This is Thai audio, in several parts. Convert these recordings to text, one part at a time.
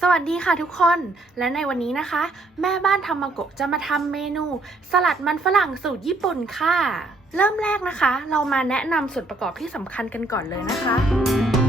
สวัสดีค่ะทุกคน และในวันนี้นะคะ แม่บ้านธรรมโกะจะมาทำเมนู สลัดมันฝรั่งสูตรญี่ปุ่นค่ะ เริ่มแรกนะคะ เรามาแนะนำส่วนประกอบที่สำคัญกันก่อนเลยนะคะ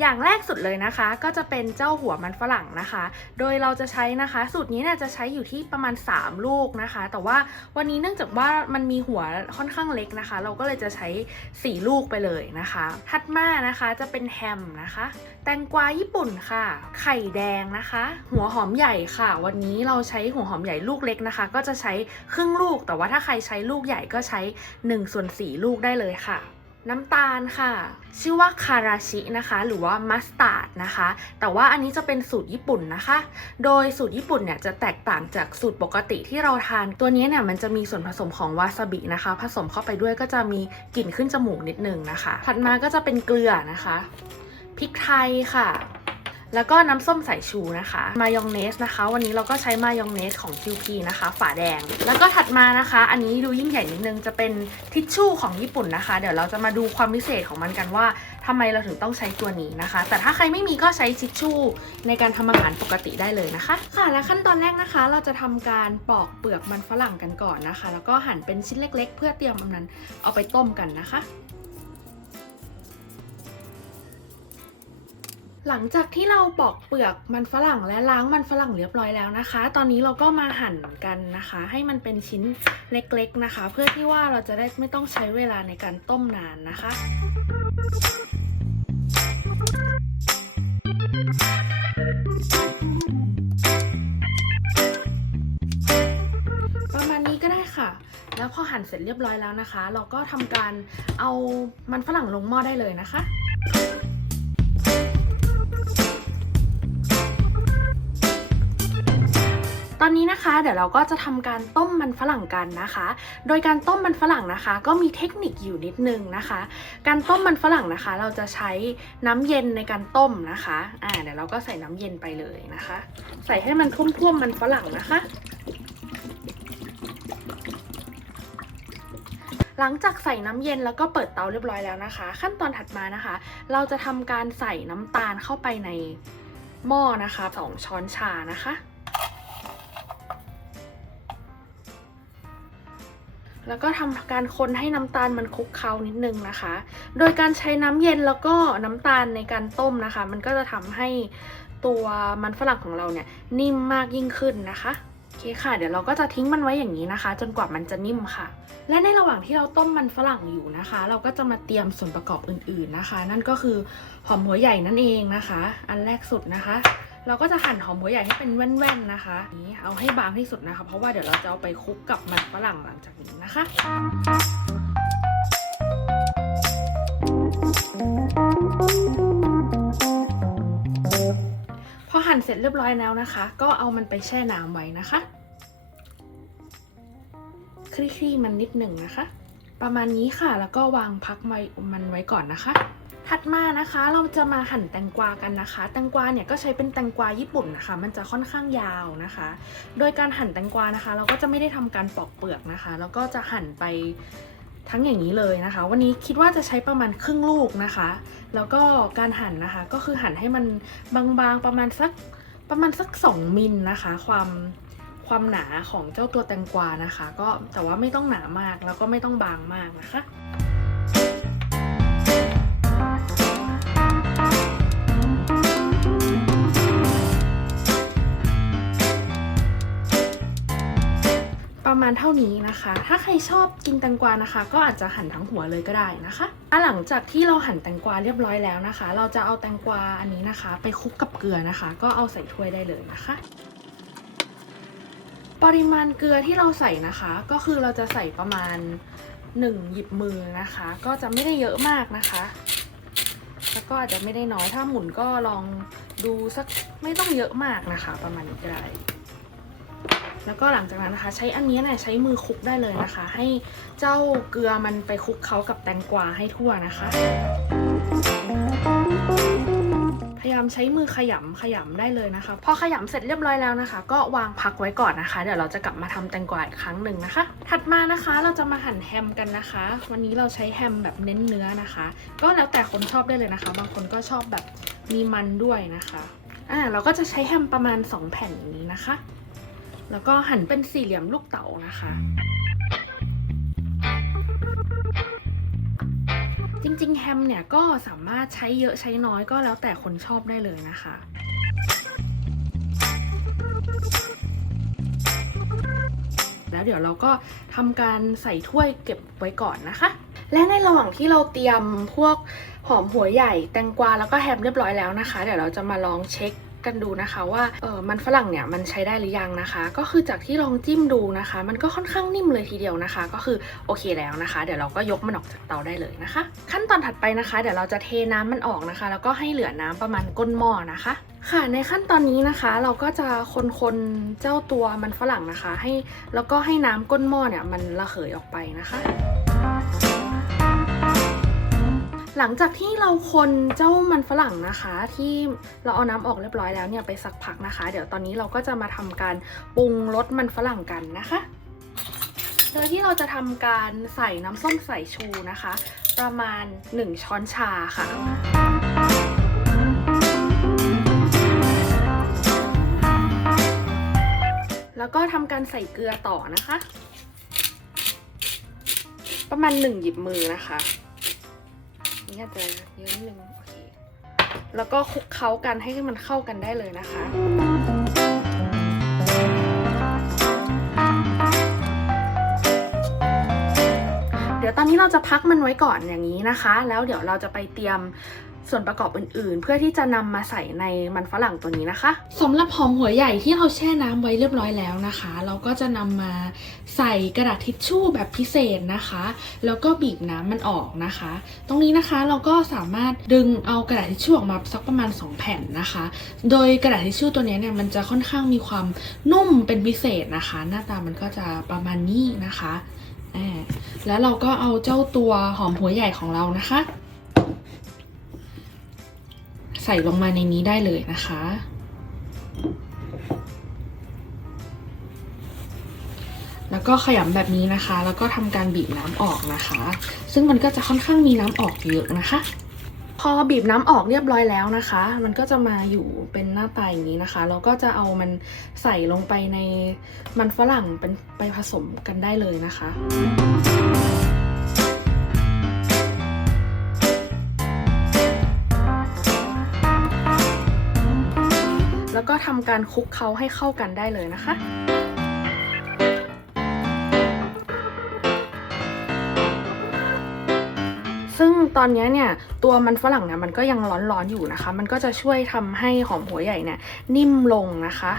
อย่างแรกสุดเลยนะคะ ก็จะเป็นเจ้าหัวมันฝรั่งนะคะ โดยเราจะใช้นะคะ สูตรนี้เนี่ยจะใช้อยู่ที่ประมาณ 3 ลูกนะคะ แต่ว่าวันนี้เนื่องจากว่ามันมีหัวค่อนข้างเล็กนะคะ เราก็เลยจะใช้ 4 ลูกไปเลยนะคะ ถัดมานะคะจะเป็นแฮมนะคะ แตงกวาญี่ปุ่นค่ะ ไข่แดงนะคะ หัวหอมใหญ่ค่ะ วันนี้เราใช้หัวหอมใหญ่ลูกเล็กนะคะ ก็จะใช้ครึ่งลูก แต่ว่าถ้าใครใช้ลูกใหญ่ก็ใช้1ส่วน4ลูกได้เลยค่ะ น้ำตาลค่ะ ชื่อว่าคาราชินะคะ หรือว่ามัสตาร์ดนะคะ แต่ว่าอันนี้จะเป็นสูตรญี่ปุ่นนะคะ โดยสูตรญี่ปุ่นเนี่ยจะแตกต่างจากสูตรปกติที่เราทาน ตัวนี้เนี่ยมันจะมีส่วนผสมของวาซาบินะคะ ผสมเข้าไปด้วยก็จะมีกลิ่นขึ้นจมูกนิดนึงนะคะ ถัดมาก็จะเป็นเกลือนะคะพริกไทยค่ะ แล้วก็น้ำส้มสายชูนะคะ มายองเนสนะคะ วันนี้เราก็ใช้มายองเนสของ QP นะคะ ฝาแดง แล้วก็ถัดมานะคะ อันนี้ดูยิ่งใหญ่นิดนึงจะเป็นทิชชู่ของญี่ปุ่นนะคะ เดี๋ยวเราจะมาดูความพิเศษของมันกันว่าทำไมเราถึงต้องใช้ตัวนี้นะคะ แต่ถ้าใครไม่มีก็ใช้ทิชชู่ในการทำอาหารปกติได้เลยนะคะ ค่ะและขั้นตอนแรกนะคะ เราจะทำการปอกเปลือกมันฝรั่งกันก่อนนะคะ แล้วก็หั่นเป็นชิ้นเล็ก ๆ เพื่อเตรียมมันเอาไปต้มกันนะคะ หลังจากที่เราปอกเปลือกมันฝรั่งและล้างมันฝรั่งเรียบร้อยแล้วนะคะ ตอนนี้เราก็มาหั่นกันนะคะ ให้มันเป็นชิ้นเล็กๆนะคะ เพื่อที่ว่าเราจะได้ไม่ต้องใช้เวลาในการต้มนานนะคะประมาณนี้ก็ได้ค่ะแล้วพอหั่นเสร็จเรียบร้อยแล้วนะคะ เราก็ทำการเอามันฝรั่งลงหม้อได้เลยนะคะ ตอนนี้นะคะเดี๋ยวเราก็จะทำการต้มมันฝรั่งกันนะคะ โดยการต้มมันฝรั่งนะคะ ก็มีเทคนิคอยู่นิดนึงนะคะ การต้มมันฝรั่งนะคะ เราจะใช้น้ำเย็นในการต้มนะคะอ่าเดี๋ยวเราก็ใส่น้ำเย็นไปเลยนะคะ ใส่ให้มันท่วมๆมันฝรั่งนะคะหลังจากใส่น้ำเย็นแล้วก็เปิดเตาเรียบร้อยแล้วนะคะ ขั้นตอนถัดมานะคะ เราจะทำการใส่น้ำตาลเข้าไปในหม้อนะคะสองช้อนชานะคะ แล้วก็ทำการคนให้น้ำตาลมันคลุกเคล้านิดนึงนะคะ โดยการใช้น้ำเย็นแล้วก็น้ำตาลในการต้มนะคะ มันก็จะทำให้ตัวมันฝรั่งของเราเนี่ยนิ่มมากยิ่งขึ้นนะคะโอเคค่ะ เดี๋ยวเราก็จะทิ้งมันไว้อย่างนี้นะคะ จนกว่ามันจะนิ่มค่ะ และในระหว่างที่เราต้มมันฝรั่งอยู่นะคะ เราก็จะมาเตรียมส่วนประกอบอื่นๆนะคะ นั่นก็คือหอมหัวใหญ่นั่นเองนะคะ อันแรกสุดนะคะ เราก็จะหั่นหอมหัวใหญ่ให้เป็นแว่นๆนะคะ นี่เอาให้บางที่สุดนะคะ เพราะว่าเดี๋ยวเราจะเอาไปคลุกกับมันฝรั่งหลังจากนี้นะคะพอหั่นเสร็จเรียบร้อยแล้วนะคะ ก็เอามันไปแช่น้ำไว้นะคะ คลี่ๆมันนิดหนึ่งนะคะ ประมาณนี้ค่ะแล้วก็วางพักไว้มันไว้ก่อนนะคะ ถัดมานะคะเราจะมาหั่นแตงกวากันนะคะ แตงกวาเนี่ยก็ใช้เป็นแตงกวาญี่ปุ่นนะคะ มันจะค่อนข้างยาวนะคะ โดยการหั่นแตงกวานะคะ เราก็จะไม่ได้ทำการปอกเปลือกนะคะ แล้วก็จะหั่นไปทั้งอย่างนี้เลยนะคะ วันนี้คิดว่าจะใช้ประมาณครึ่งลูกนะคะ แล้วก็การหั่นนะคะ ก็คือหั่นให้มันบางๆประมาณสักประมาณสัก 2มิลนะคะ ความความหนาของเจ้าตัวแตงกวานะคะ ก็แต่ว่าไม่ต้องหนามากแล้วก็ไม่ต้องบางมากนะคะ ณเท่านี้นะคะ ถ้าใครชอบกินแตงกวานะคะ ก็อาจจะหั่นทั้งหัวเลยก็ได้นะคะอะหลังจากที่เราหั่นแตงกวาเรียบร้อยแล้วนะคะ เราจะเอาแตงกวาอันนี้นะคะ ไปคลุกกับเกลือนะคะ ก็เอาใส่ถ้วยได้เลยนะคะ ปริมาณเกลือที่เราใส่นะคะ ก็คือเราจะใส่ประมาณ 1 หยิบมือนะคะ ก็จะไม่ได้เยอะมากนะคะแล้วก็อาจจะไม่ได้น้อยถ้าหมุนก็ลองดูสักไม่ต้องเยอะมากนะคะ ประมาณนี้ก็ได้ แล้วก็หลังจากนั้นนะคะ ใช้อันนี้เนี่ยใช้มือคลุกได้เลยนะคะ ให้เจ้าเกลือมันไปคลุกเคล้ากับแตงกวาให้ทั่วนะคะ พยายามใช้มือขยำขยำได้เลยนะคะพอขยำเสร็จเรียบร้อยแล้วนะคะ ก็วางพักไว้ก่อนนะคะ เดี๋ยวเราจะกลับมาทำแตงกวาอีกครั้งหนึ่งนะคะ ถัดมานะคะเราจะมาหั่นแฮมกันนะคะ วันนี้เราใช้แฮมแบบเน้นเนื้อนะคะ ก็แล้วแต่คนชอบได้เลยนะคะ บางคนก็ชอบแบบมีมันด้วยนะคะอ่าเราก็จะใช้แฮมประมาณ 2 แผ่นอย่างนี้นะคะ แล้วก็หั่นเป็นสี่เหลี่ยมลูกเต๋านะคะ จริงๆ แฮมเนี่ยก็สามารถใช้เยอะใช้น้อยก็แล้วแต่คนชอบได้เลยนะคะแล้วเดี๋ยวเราก็ทำการใส่ถ้วยเก็บไว้ก่อนนะคะ และในระหว่างที่เราเตรียมพวกหอมหัวใหญ่แตงกวาแล้วก็แฮมเรียบร้อยแล้วนะคะ เดี๋ยวเราจะมาลองเช็ค กันดูนะคะว่าเออมันฝรั่งเนี่ยมันใช้ได้หรือยังนะคะ ก็คือจากที่ลองจิ้มดูนะคะ มันก็ค่อนข้างนิ่มเลยทีเดียวนะคะ ก็คือโอเคแล้วนะคะ เดี๋ยวเราก็ยกมันออกจากเตาได้เลยนะคะ ขั้นตอนถัดไปนะคะ เดี๋ยวเราจะเทน้ำมันออกนะคะ แล้วก็ให้เหลือน้ำประมาณก้นหม้อนะคะค่ะในขั้นตอนนี้นะคะเราก็จะคนๆเจ้าตัวมันฝรั่งนะคะ ให้แล้วก็ให้น้ำก้นหม้อเนี่ยมันระเหยออกไปนะคะ หลังจากที่เราคนเจ้ามันฝรั่งนะคะ ที่เราเอาน้ำออกเรียบร้อยแล้วเนี่ยไปสักพักนะคะ เดี๋ยวตอนนี้เราก็จะมาทำการปรุงรสมันฝรั่งกันนะคะ โดยที่เราจะทำการใส่น้ำส้มสายชูนะคะ ประมาณ 1 ช้อนชาค่ะแล้วก็ทำการใส่เกลือต่อนะคะ ประมาณ1หยิบมือนะคะ นี่อาจจะเยอะนิดนึงโอเคแล้วก็คลุกเคล้ากันให้มันเข้ากันได้เลยนะคะเดี๋ยวตอนนี้เราจะพักมันไว้ก่อนอย่างนี้นะคะ แล้วเดี๋ยวเราจะไปเตรียม ส่วนประกอบอื่นๆ เพื่อที่จะนำมาใส่ในมันฝรั่งตัวนี้นะคะสำหรับหอมหัวใหญ่ที่เราแช่น้ำไว้เรียบร้อยแล้วนะคะ เราก็จะนำมาใส่กระดาษทิชชู่แบบพิเศษนะคะ แล้วก็บีบน้ำมันออกนะคะ ตรงนี้นะคะเราก็สามารถดึงเอากระดาษทิชชู่ออกมาสักประมาณ 2 แผ่นนะคะ โดยกระดาษทิชชู่ตัวนี้เนี่ยมันจะค่อนข้างมีความนุ่มเป็นพิเศษนะคะ หน้าตามันก็จะประมาณนี้นะคะอ่าแล้วเราก็เอาเจ้าตัวหอมหัวใหญ่ของเรานะคะ ใส่ลงมาในนี้ได้เลยนะคะ แล้วก็ขยำแบบนี้นะคะ แล้วก็ทำการบีบน้ำออกนะคะ ซึ่งมันก็จะค่อนข้างมีน้ำออกเยอะนะคะ พอบีบน้ำออกเรียบร้อยแล้วนะคะ มันก็จะมาอยู่เป็นหน้าตาอย่างนี้นะคะ เราก็จะเอามันใส่ลงไปในมันฝรั่งเป็นไปผสมกันได้เลยนะคะ ก็ทำการคลุกเขาให้เข้ากันได้เลยนะคะซึ่งตอนนี้เนี่ยตัวมันฝรั่งเนี่ยมันก็ยังร้อนๆอยู่นะคะ มันก็จะช่วยทำให้หอมหัวใหญ่เนี่ยนิ่มลงนะคะ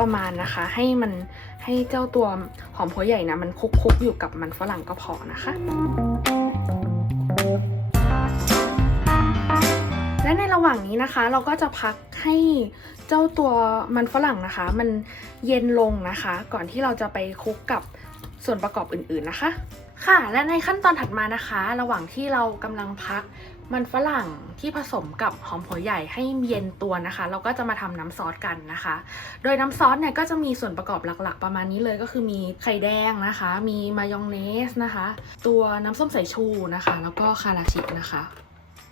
ประมาณนะคะ ให้มันให้เจ้าตัวหอมหัวใหญ่นะมันคลุกๆอยู่กับมันฝรั่งก็พอนะคะและในระหว่างนี้นะคะ เราก็จะพักให้เจ้าตัวมันฝรั่งนะคะ มันเย็นลงนะคะ ก่อนที่เราจะไปคลุกกับส่วนประกอบอื่นๆนะคะ ค่ะ และในขั้นตอนถัดมานะคะ ระหว่างที่เรากำลังพัก มันฝรั่งที่ผสมกับหอมหัวใหญ่ให้เย็นตัวนะคะ เราก็จะมาทำน้ำซอสกันนะคะ โดยน้ำซอสเนี่ยก็จะมีส่วนประกอบหลักๆ ประมาณนี้เลยก็คือมีไข่แดงนะคะ มีมายองเนสนะคะ ตัวน้ำส้มสายชูนะคะ แล้วก็คาราชินะคะ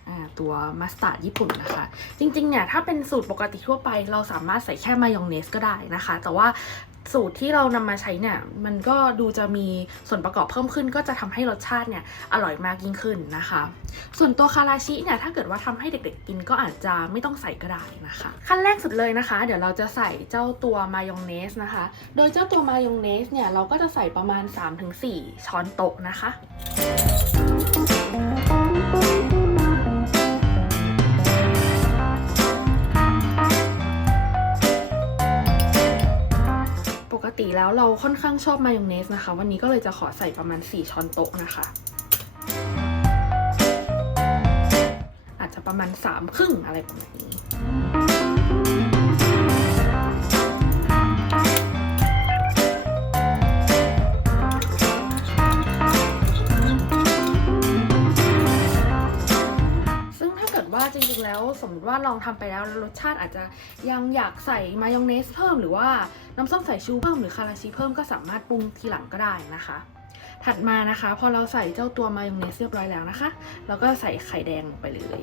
อ่าตัวมัสตาร์ดญี่ปุ่นนะคะ จริงๆเนี่ยถ้าเป็นสูตรปกติทั่วไป เราสามารถใส่แค่มายองเนสก็ได้นะคะ แต่ว่า สูตรที่เรานำมาใช้เนี่ยมันก็ดูจะมีส่วนประกอบเพิ่มขึ้น ก็จะทำให้รสชาติเนี่ยอร่อยมากยิ่งขึ้นนะคะ ส่วนตัวคาราชิเนี่ยถ้าเกิดว่าทำให้เด็กๆกินก็อาจจะไม่ต้องใส่ก็ได้นะคะ ขั้นแรกสุดเลยนะคะ เดี๋ยวเราจะใส่เจ้าตัวมายองเนสนะคะ โดยเจ้าตัวมายองเนสเนี่ยเราก็จะใส่ประมาณ 3-4 ช้อนโต๊ะนะคะ แล้วเราค่อนข้างชอบมายองเนสนะคะ วันนี้ก็เลยจะขอใส่ประมาณ 4 ช้อนโต๊ะนะคะ อาจจะประมาณ3ครึ่งอะไรประมาณนี้ ว่าจริงๆแล้วสมมติว่าลองทำไปแล้วแล้วรสชาติอาจจะยังอยากใส่มายองเนสเพิ่มหรือว่าน้ำส้มสายชูเพิ่มหรือคาราชิเพิ่มก็สามารถปรุงทีหลังก็ได้นะคะ ถัดมานะคะ พอเราใส่เจ้าตัวมายองเนสเรียบร้อยแล้วนะคะ เราก็ใส่ไข่แดงลงไปเลย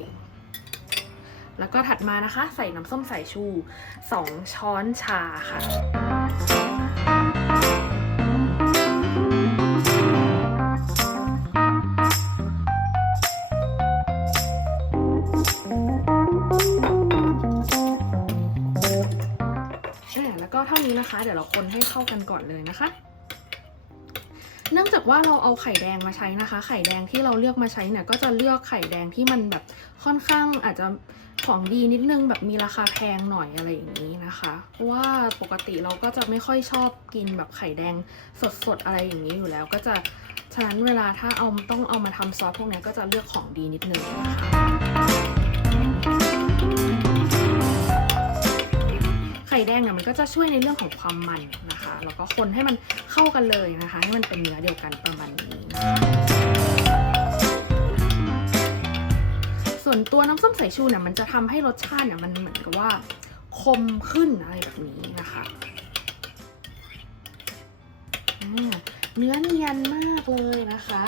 แล้วก็ถัดมานะคะ ใส่น้ำส้มสายชู 2 ช้อนชาค่ะ แล้วก็เท่านี้นะคะ เดี๋ยวเราคนให้เข้ากันก่อนเลยนะคะ เนื่องจากว่าเราเอาไข่แดงมาใช้นะคะ ไข่แดงที่เราเลือกมาใช้เนี่ยก็จะเลือกไข่แดงที่มันแบบค่อนข้างอาจจะของดีนิดนึงแบบมีราคาแพงหน่อยอะไรอย่างนี้นะคะเพราะว่าปกติเราก็จะไม่ค่อยชอบกินแบบไข่แดงสดๆอะไรอย่างนี้อยู่แล้ว ก็จะฉะนั้นเวลาถ้าเอาต้องเอามาทำซอสพวกนี้ก็จะเลือกของดีนิดนึงนะคะ ก็จะช่วยในเรื่องของความมันนะคะ แล้วก็คนให้มันเข้ากันเลยนะคะ ให้มันเป็นเนื้อเดียวกันประมาณนี้นะคะส่วนตัวน้ำส้มสายชูเนี่ยมันจะทำให้รสชาติเนี่ยมันเหมือนกับว่าคมขึ้นอะไรแบบนี้นะคะเนื้อเนียนมากเลยนะคะ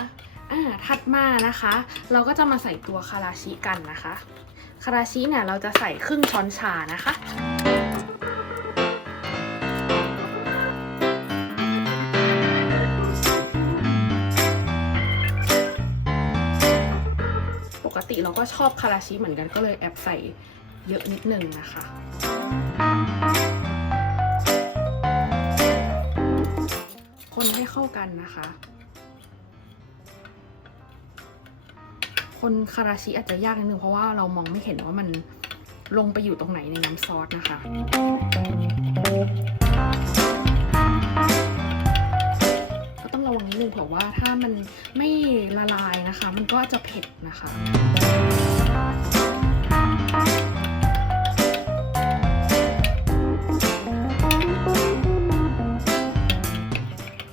อ่าถัดมานะคะ เราก็จะมาใส่ตัวคาราชิกันนะคะ คาราชิเนี่ยเราจะใส่ครึ่งช้อนชานะคะ ก็ชอบคาราชิเหมือนกันก็เลยแอบใส่เยอะนิดนึงนะคะคนให้เข้ากันนะคะ คนคาราชิอาจจะยากนิดนึงเพราะว่าเรามองไม่เห็นว่ามันลงไปอยู่ตรงไหนในน้ำซอสนะคะ ระวังนิดนึงเผื่อว่าถ้ามันไม่ละลายนะคะ มันก็จะเผ็ดนะคะ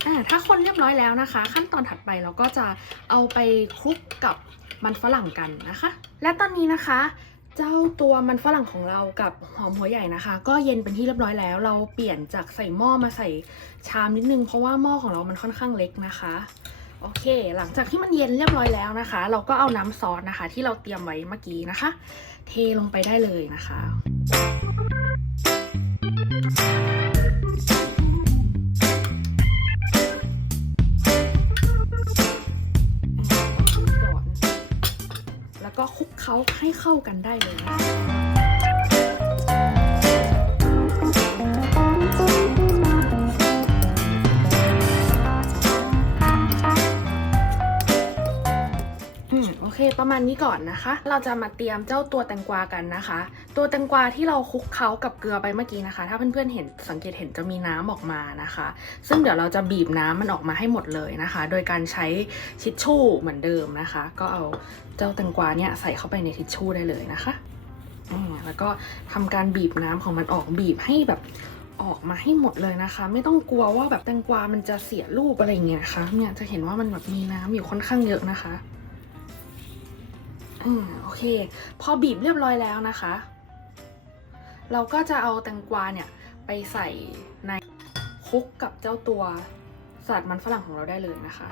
อ่าถ้าคนเรียบร้อยแล้วนะคะ ขั้นตอนถัดไปเราก็จะเอาไปคลุกกับมันฝรั่งกันนะคะ และตอนนี้นะคะ เจ้าตัวมันฝรั่งของเรากับหอมหัวใหญ่นะคะ ก็เย็นเป็นที่เรียบร้อยแล้ว เราเปลี่ยนจากใส่หม้อมาใส่ชามนิดนึง เพราะว่าหม้อของเรามันค่อนข้างเล็กนะคะโอเค หลังจากที่มันเย็นเรียบร้อยแล้วนะคะ เราก็เอาน้ำซอสนะคะ ที่เราเตรียมไว้เมื่อกี้นะคะ เทลงไปได้เลยนะคะ ก็คลุกเคล้าให้เข้ากันได้เลย อืมโอเคประมาณนี้ก่อนนะคะ เราจะมาเตรียมเจ้าตัวแตงกวากันนะคะ ตัวแตงกวาที่เราคลุกเคล้ากับเกลือไปเมื่อกี้นะคะ ถ้าเพื่อนๆเห็นสังเกตเห็นจะมีน้ำออกมานะคะ ซึ่งเดี๋ยวเราจะบีบน้ำมันออกมาให้หมดเลยนะคะ โดยการใช้ทิชชู่เหมือนเดิมนะคะ ก็เอาเจ้าแตงกวาเนี่ยใส่เข้าไปในทิชชู่ได้เลยนะคะแล้วก็ทำการบีบน้ำของมันออกบีบให้แบบออกมาให้หมดเลยนะคะ ไม่ต้องกลัวว่าแบบแตงกวามันจะเสียรูปอะไรอย่างเงี้ยนะคะเนี่ยจะเห็นว่ามันแบบมีน้ำอยู่ค่อนข้างเยอะนะคะ อืมโอเค พอบีบเรียบร้อยแล้วนะคะ เราก็จะเอาแตงกวาเนี่ยไปใส่ในคุกกับเจ้าตัวสลัดมันฝรั่งของเราได้เลยนะคะ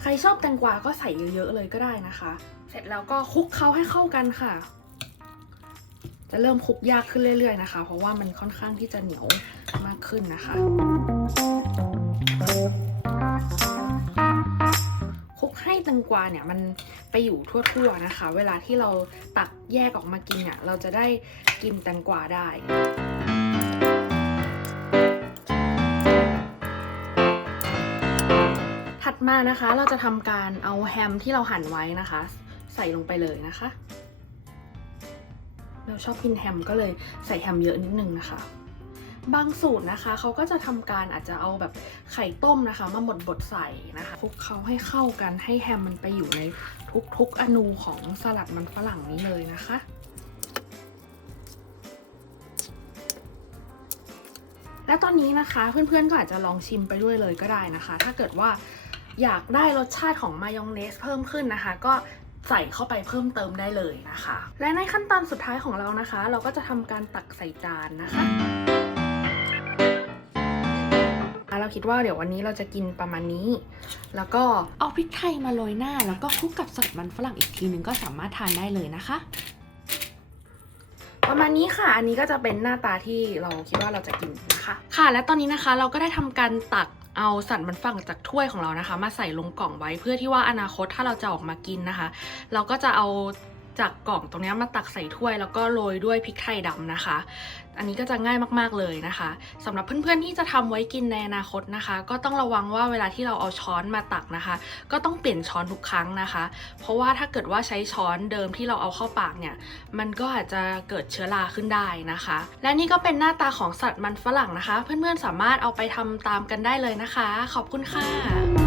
ใครชอบแตงกวาก็ใส่เยอะๆเลยก็ได้นะคะ เสร็จแล้วก็คุกเคล้าให้เข้ากันค่ะ จะเริ่มคุกยากขึ้นเรื่อย ๆนะคะ เพราะว่ามันค่อนข้างที่จะเหนียวมากขึ้นนะคะ แตงกวาเนี่ยมันไปอยู่ทั่วๆนะคะ เวลาที่เราตักแยกออกมากินเนี่ยเราจะได้กินแตงกวาได้ถัดมานะคะเราจะทำการเอาแฮมที่เราหั่นไว้นะคะ ใส่ลงไปเลยนะคะเราชอบกินแฮมก็เลยใส่แฮมเยอะนิดนึงนะคะ บางสูตรนะคะเขาก็จะทำการอาจจะเอาแบบไข่ต้มนะคะ มาบดบดใส่นะคะคลุกเคล้าให้เข้ากันให้แฮมมันไปอยู่ในทุกๆอนูของสลัดมันฝรั่งนี้เลยนะคะและตอนนี้นะคะเพื่อนๆก็อาจจะลองชิมไปด้วยเลยก็ได้นะคะ ถ้าเกิดว่าอยากได้รสชาติของมายองเนสเพิ่มขึ้นนะคะ ก็ใส่เข้าไปเพิ่มเติมได้เลยนะคะ และในขั้นตอนสุดท้ายของเรานะคะ เราก็จะทำการตักใส่จานนะคะ เราคิดว่าเดี๋ยววันนี้เราจะกินประมาณนี้ แล้วก็เอาพริกไทยมาโรยหน้า แล้วก็คลุกกับซอสมันฝรั่งอีกทีนึงก็สามารถทานได้เลยนะคะ ประมาณนี้ค่ะ อันนี้ก็จะเป็นหน้าตาที่เราคิดว่าเราจะกินนะคะ ค่ะ และตอนนี้นะคะเราก็ได้ทำการตักเอาสัตว์มันฝรั่งจากถ้วยของเรานะคะ มาใส่ลงกล่องไว้เพื่อที่ว่าอนาคตถ้าเราจะออกมากินนะคะ เราก็จะเอา จากกล่องตรงนี้มาตักใส่ถ้วยแล้วก็โรยด้วยพริกไทยดำนะคะ อันนี้ก็จะง่ายมากๆเลยนะคะสำหรับเพื่อนๆที่จะทำไว้กินในอนาคตนะคะ ก็ต้องระวังว่าเวลาที่เราเอาช้อนมาตักนะคะ ก็ต้องเปลี่ยนช้อนทุกครั้งนะคะ เพราะว่าถ้าเกิดว่าใช้ช้อนเดิมที่เราเอาเข้าปากเนี่ย มันก็อาจจะเกิดเชื้อราขึ้นได้นะคะ และนี่ก็เป็นหน้าตาของสัตว์มันฝรั่งนะคะ เพื่อนๆสามารถเอาไปทำตามกันได้เลยนะคะ ขอบคุณค่ะ